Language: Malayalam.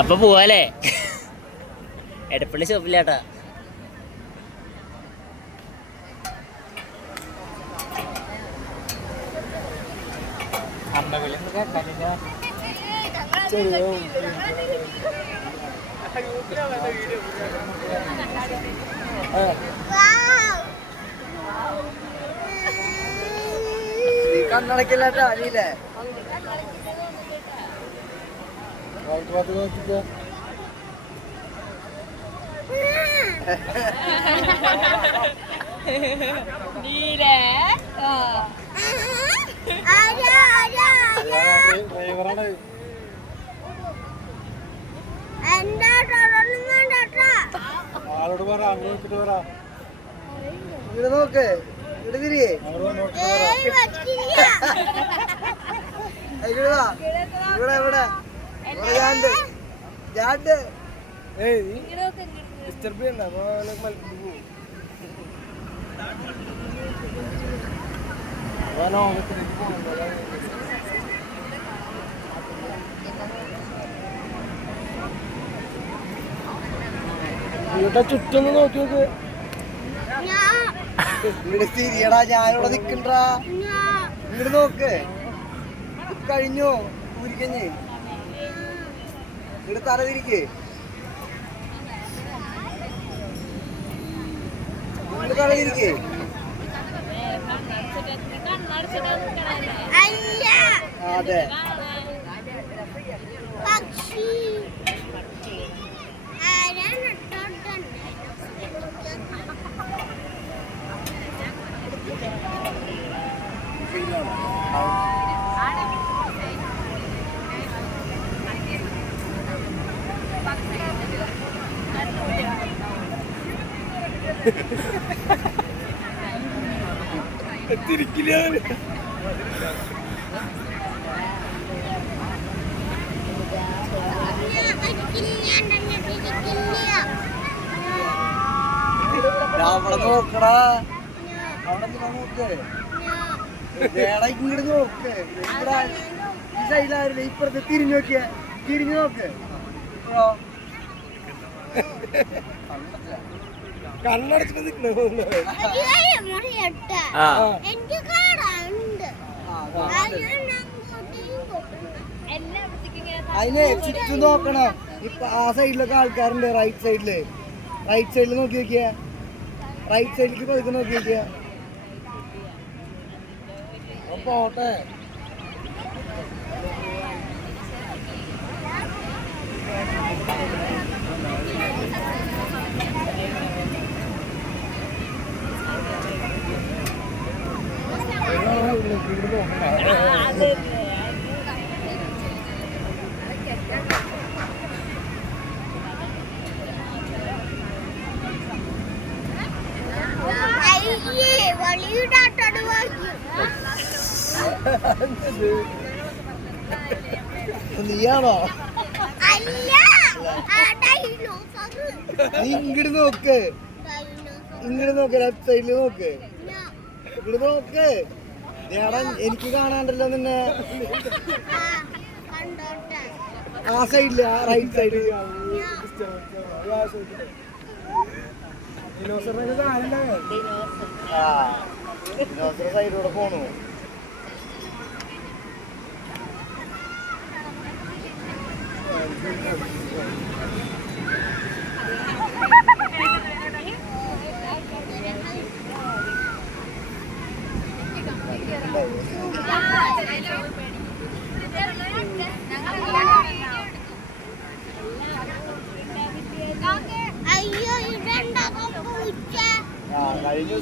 അപ്പൊ പോവാല്ലേ? എടപ്പള്ളി ഷോപ്പിലാട്ടാ. കണ്ണടക്കില്ലാട്ടോ അനിയില്ലേ? ആളോട് പറ, അങ്ങോട്ട് പറ. ഇവിടെ നോക്ക്, ഇവിടെ തിരികെ ഇവിടെ ഇവിടെ ഞാണ്ട് ഞാണ്ട് ഡിസ്റ്റർബ് ചെയ്യണ്ട. ഇവിടെ ചുറ്റൊന്ന് നോക്കി നോക്ക്. ഇവിടെ തിരിയടാ, ഞാനിവിടെ നിക്കണ്ടാ. ഇങ്ങോട്ട് നോക്ക്. കഴിഞ്ഞോ ഊരിക്കഞ്ഞ്? ഇവിടെ തല തിരിക്ക്. ഇവിടെ തല തിരിക്ക്. അതെ, തിരിക്കില്ല. അവിടെ നോക്കടാ, അവിടെ നോക്ക്. ഇങ്ങോട്ട് നോക്ക്. ഈ സൈഡിലാരില്ല, ഇപ്പുറത്ത് തിരിഞ്ഞു നോക്കിയ. തിരിഞ്ഞു നോക്ക്. കണ്ണടച്ചിട്ട് നിക്കണ അതിനെ ചുറ്റും നോക്കണം. ഇപ്പൊ ആ സൈഡിലൊക്കെ ആൾക്കാരുണ്ട്. റൈറ്റ് സൈഡില് നോക്കി നോക്കിയ. റൈറ്റ് സൈഡിലേക്ക് പോയി നോക്കി നോക്കിയ. പോട്ടെ. നീയാണോ? നീ ഇങ്ങോട്ട് നോക്ക്. ഇങ്ങോട്ട് നോക്ക്. ലെഫ്റ്റ് സൈഡില് നോക്ക്. ഇങ്ങോട്ട് നോക്ക്. നേടാ, എനിക്ക് കാണാണ്ടല്ലോ നിന്നെ. ആ സൈഡില്, ആ റൈറ്റ് സൈഡില്. സൈഡിലൂടെ പോണു. കഴിഞ്ഞു.